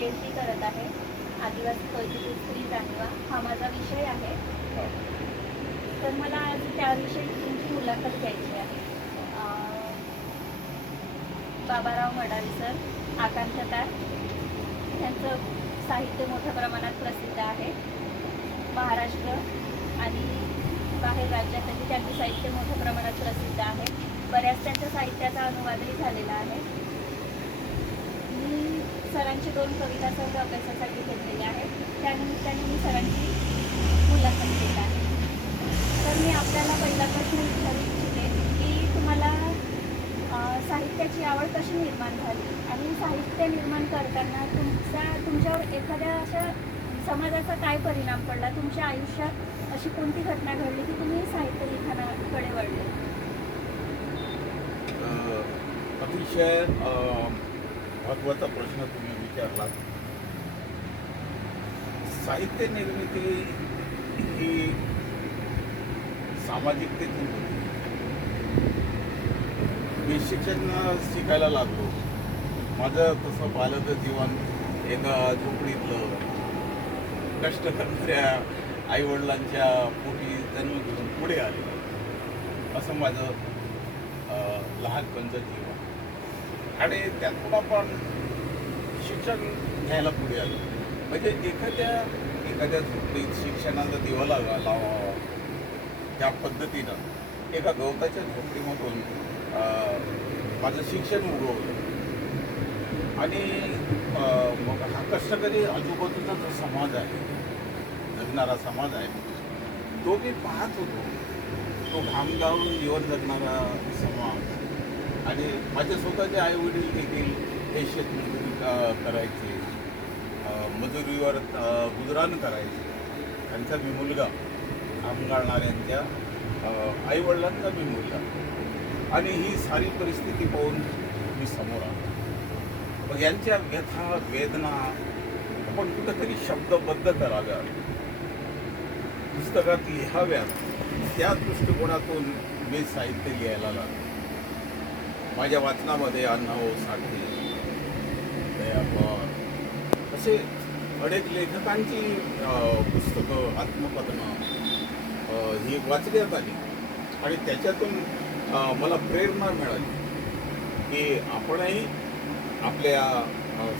PhD करत आहे. आदिवासी कैदिक स्त्री जाणीवा हा माझा विषय आहे. तर मला आज त्याविषयी तुमची मुलाखत घ्यायची आहे. बाबाराव मडावी सर, आकांक्षातार यांचं साहित्य मोठ्या प्रमाणात प्रसिद्ध आहे. महाराष्ट्र आणि बाहेर राज्यातही त्यांचं साहित्य मोठ्या प्रमाणात प्रसिद्ध आहे. बऱ्याच त्यांच्या साहित्याचा अनुवादही झालेला आहे. मी सरांची 2 कविता संघ अभ्यासासाठी घेतलेले आहेत. त्यानिमित्ताने मी सरांची मुलाखत घेत आहे. तर मी आपल्याला पहिला प्रश्न विचारू इच्छिते की तुम्हाला साहित्याची आवड कशी निर्माण झाली आणि साहित्य निर्माण करताना तुमच्यावर एखाद्या अशा समाजाचा काय परिणाम पडला, तुमच्या आयुष्यात अशी कोणती घटना घडली की तुम्ही साहित्य लिखाणाकडे वळले? अतिशय महत्त्वाचा प्रश्न तुम्ही विचारला. साहित्य निर्मिती ही सामाजिकतेतून होती. मी शिक्षण शिकायला लागलो. माझं तसं पाहिलं जीवन एका झोपडीतलं कष्ट करणाऱ्या आईवडिलांच्या पोटी जन्म घेऊन पुढे आले, असं माझं लहानपणचं जीवन. आणि त्यातून आपण शिक्षण घ्यायला पुढे आलो. म्हणजे एखाद्या झोपडीत शिक्षणाचा दिवा लावावा त्या पद्धतीनं एका गवताच्या झोपडीमधून माझं शिक्षण उगवलं. आणि मग हा कष्टकरी आजूबाजूचा जो समाज आहे, जगणारा समाज आहे, तो मी पाहत होतो. तो घाम गाळून जीवन जगणारा समाज. आणि माझे स्वतःचे आईवडील देखील हे शेतमजुरी करायचे, मजुरीवर गुजराण करायचे. त्यांचा मी मुलगा, घाम गाळणाऱ्यांच्या आईवडिलांचा मी मुलगा. आणि ही सारी परिस्थिती पाहून मी समोर आलो. मग यांच्या व्यथा वेदना आपण कुठेतरी शब्दबद्ध कराव्यात, पुस्तकात लिहाव्यात. त्या दृष्टिकोनातून मी साहित्य लिहायला लागलो. माझ्या वाचनामध्ये अण्णाभाऊ साठे, दयापर असे अनेक लेखकांची पुस्तकं, आत्मकथनं ही वाचण्यात आली. आणि त्याच्यातून मला प्रेरणा मिळाली की आपणही आपल्या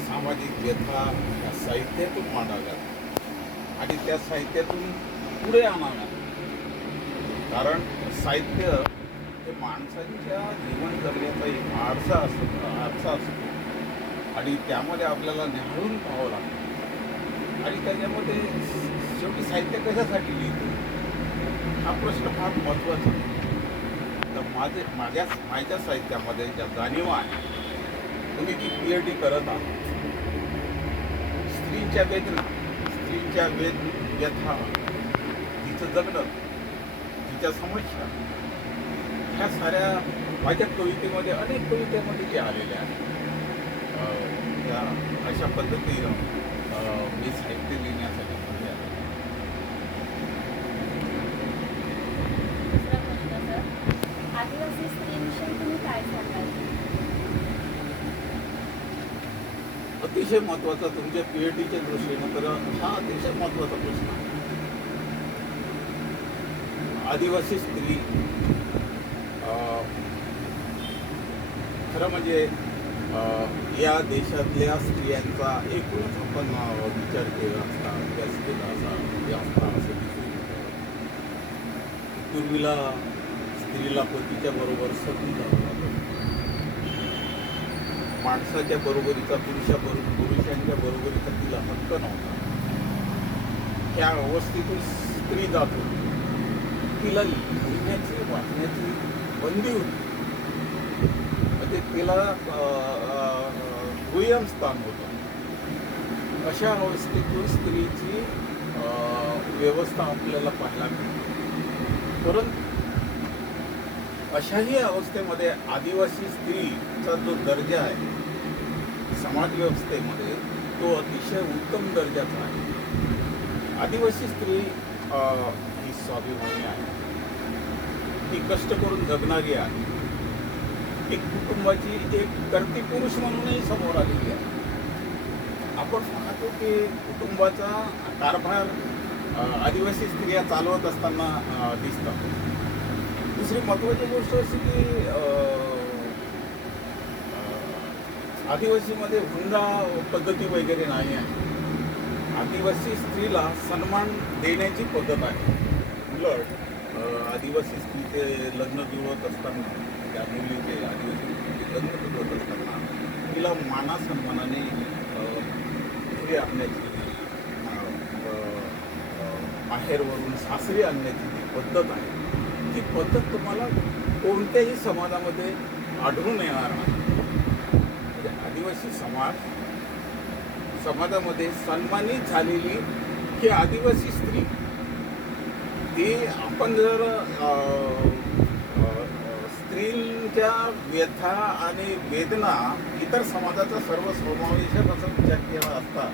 सामाजिक व्यथा या साहित्यातून मांडाव्यात आणि त्या साहित्यातून पुढे आणाव्यात. कारण साहित्य हे माणसांच्या जीवन जगण्याचा एक आरसा असतो आणि त्यामध्ये आपल्याला न्याहाळून पाहावं लागतं. आणि त्याच्यामध्ये शेवटी साहित्य कशासाठी लिहितो हा प्रश्न फार महत्त्वाचा आहे. तर माझ्या साहित्यामध्ये ज्या जाणीवा आहे, तुम्ही ती PhD करत आहात. स्त्रीच्या वेदना, स्त्रीच्या व्यथा, तिचं जगणं, तिच्या समस्या, ह्या साऱ्या माझ्या कवितेमध्ये, अनेक कवितेमध्ये जे आलेल्या आहेत. त्या अशा पद्धतीनं मी साहित्य लिहिण्यासाठी पुढे आलो. दुसरा प्रश्न सर, आदिवासी स्त्रीविषयी तुम्ही काय सांगाल? अतिशय महत्त्वाचा, तुमच्या PhDच्या दृष्टीनं तर हा अतिशय महत्त्वाचा प्रश्न आहे. आदिवासी स्त्री खरं म्हणजे या देशातल्या स्त्रियांचा एकूणच आपण विचार केला असता, अभ्यास केला असता असं दिसून येतं. पूर्वीला स्त्रीला पतीच्या बरोबर सती जावं लागत. माणसाच्या बरोबरीचा, पुरुषांच्या बरोबरीचा तिला हक्क नव्हता. ह्या अवस्थेतून स्त्री जात होती. तिला लिहिण्याची, वाचण्याची बंदी होती. म्हणजे तिला दुय्यम स्थान होतं. अशा अवस्थेतून स्त्रीची व्यवस्था आपल्याला पाहायला मिळते. परंतु अशाही अवस्थेमध्ये आदिवासी स्त्रीचा जो दर्जा आहे समाज व्यवस्थेमध्ये, तो अतिशय उत्तम दर्जाचा आहे. आदिवासी स्त्री ही स्वाभिमानी आहे. ती कष्ट करून जगणारी आहे. एक कुटुंबाची एक कर्ती पुरुष म्हणूनही समोर आलेली आहे. आपण पाहतो की कुटुंबाचा कारभार आदिवासी स्त्रिया चालवत असताना दिसतात. दुसरी महत्त्वाची गोष्ट अशी की आदिवासीमध्ये हुंडा पद्धती वगैरे नाही आहे. आदिवासी स्त्रीला सन्मान देण्याची पद्धत आहे. उलट आदिवासी स्त्रीचे लग्न जुळवत असताना, त्या मुलीचे आदिवासी मुलीचे लग्न जुळवत असताना तिला माना सन्मानाने घरी आणण्याची, माहेरवरून सासरी आणण्याची जी पद्धत आहे, ती पद्धत तुम्हाला कोणत्याही समाजामध्ये आढळून येणार नाही. म्हणजे आदिवासी समाजामध्ये सन्मानित झालेली ही आदिवासी स्त्री, ती आपण जर स्त्रीच्या व्यथा आणि वेदना इतर समाजाचा सर्व समावेशक असा विचार केला असता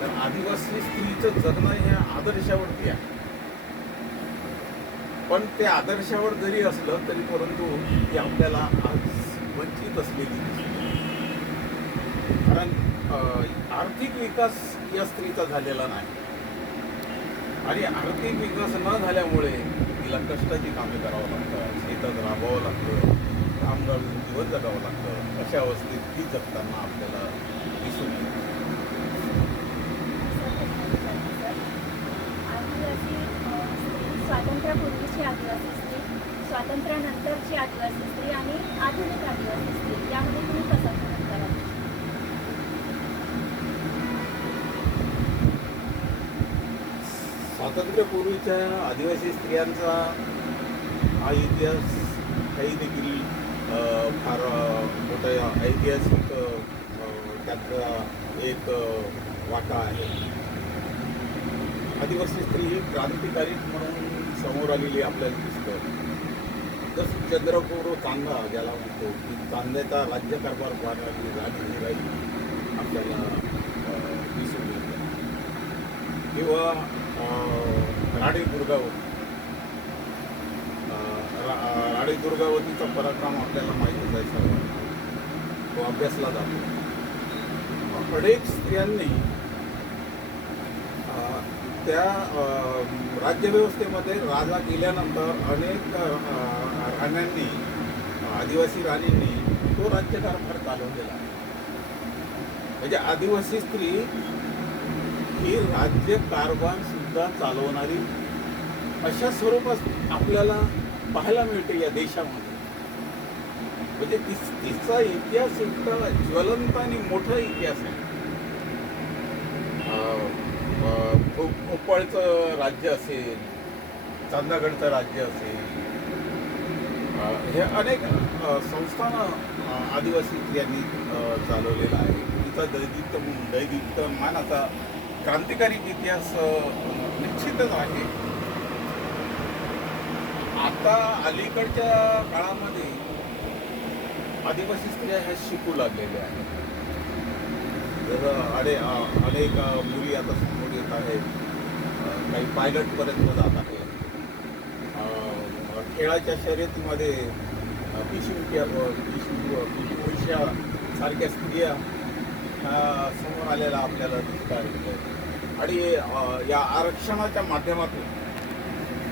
तर आदिवासी स्त्रीचं जगणं ह्या आदर्शावरती आहे. पण ते आदर्शावर जरी असलं तरी परंतु ती आपल्याला आज वंचित असलेली दिसते. कारण आर्थिक विकास या स्त्रीचा झालेला नाही आणि आर्थिक विकास न झाल्यामुळे तिला कष्टाची कामे करावं लागतं, शेतात राबावं लागतं, काम गाळून जीवन जगावं लागतं. अशा अवस्थेत ती जगताना आपल्याला दिसून येते. आदिवासी स्त्री, स्वातंत्र्यापूर्वीची आदिवासी स्त्री, स्वातंत्र्यानंतरची आदिवासी स्त्री आणि आधुनिक आदिवासी स्त्री यामध्ये तुम्ही कसा फरक कराल? स्वातंत्र्यपूर्वीच्या आदिवासी स्त्रियांचा हा इतिहास काही देखील फार मोठा ऐतिहासिक त्याचा एक वाटा आहे. आदिवासी स्त्री ही क्रांतिकारी म्हणून समोर आलेली आपल्याला दिसतं. जसं चंद्रपूर तांदा ज्याला म्हणतो की तांद्याचा राज्यकारभार पाहणारी राणी हिराई आपल्याला दिसून येते. किंवा राणी दुर्गावतीचा पराक्रम आपल्याला माहीतच आहे, सर्व तो अभ्यासला जातो. अनेक स्त्रियांनी त्या राज्यव्यवस्थेमध्ये राजा गेल्यानंतर अनेक राण्यांनी, आदिवासी राणींनी तो राज्यकारभार चालवलेला आहे. म्हणजे आदिवासी स्त्री ही राज्यकारभार सुद्धा चालवणारी अशा स्वरूपात आपल्याला पाहायला मिळते या देशामध्ये. म्हणजे तिचा इतिहास इतका ज्वलंत आणि मोठा इतिहास आहे. भोपाळचं राज्य असेल, चांदागडचं राज्य असेल, हे अनेक संस्थान आदिवासी स्त्रियांनी चालवलेलं आहे. तिचा दैदिप्यमानाचा क्रांतिकारी इतिहास निश्चितच आहे. आता अलीकडच्या काळामध्ये आदिवासी स्त्रिया ह्या शिकू लागलेल्या आहेत. जसं अनेक मुली आता समोर येत आहेत, काही पायलटपर्यंत जात आहेत. खेळाच्या शर्यतीमध्ये पुरुषा सारख्या स्त्रिया समोर आलेला आपल्याला दिसतात. आणि या आरक्षणाच्या माध्यमातून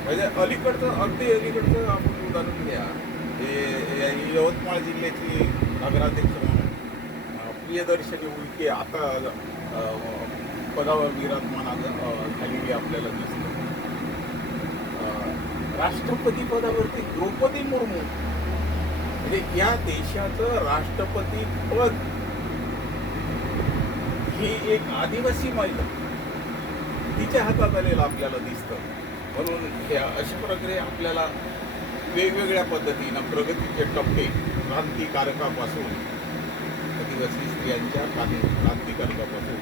म्हणजे अगदी अलीकडचं आपण उदाहरण घ्या. हे यवतमाळ जिल्ह्याची नगराध्यक्ष म्हणून प्रियदर्शनी उईके आता पदावर विराजमान झालेली आपल्याला दिसते. राष्ट्रपती पदावरती द्रौपदी मुर्मू, म्हणजे या देशाचं राष्ट्रपती पद ही एक आदिवासी महिला तिच्या हातात आलेलं आपल्याला दिसतं. म्हणून हे अशा प्रकारे आपल्याला वेगवेगळ्या पद्धतीनं प्रगतीचे टप्पे, क्रांतिकारकापासून आदिवासी स्त्रियांच्या क्रांतिकारकापासून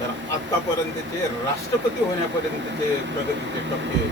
तर आत्तापर्यंतचे राष्ट्रपती होण्यापर्यंतचे प्रगतीचे टप्पे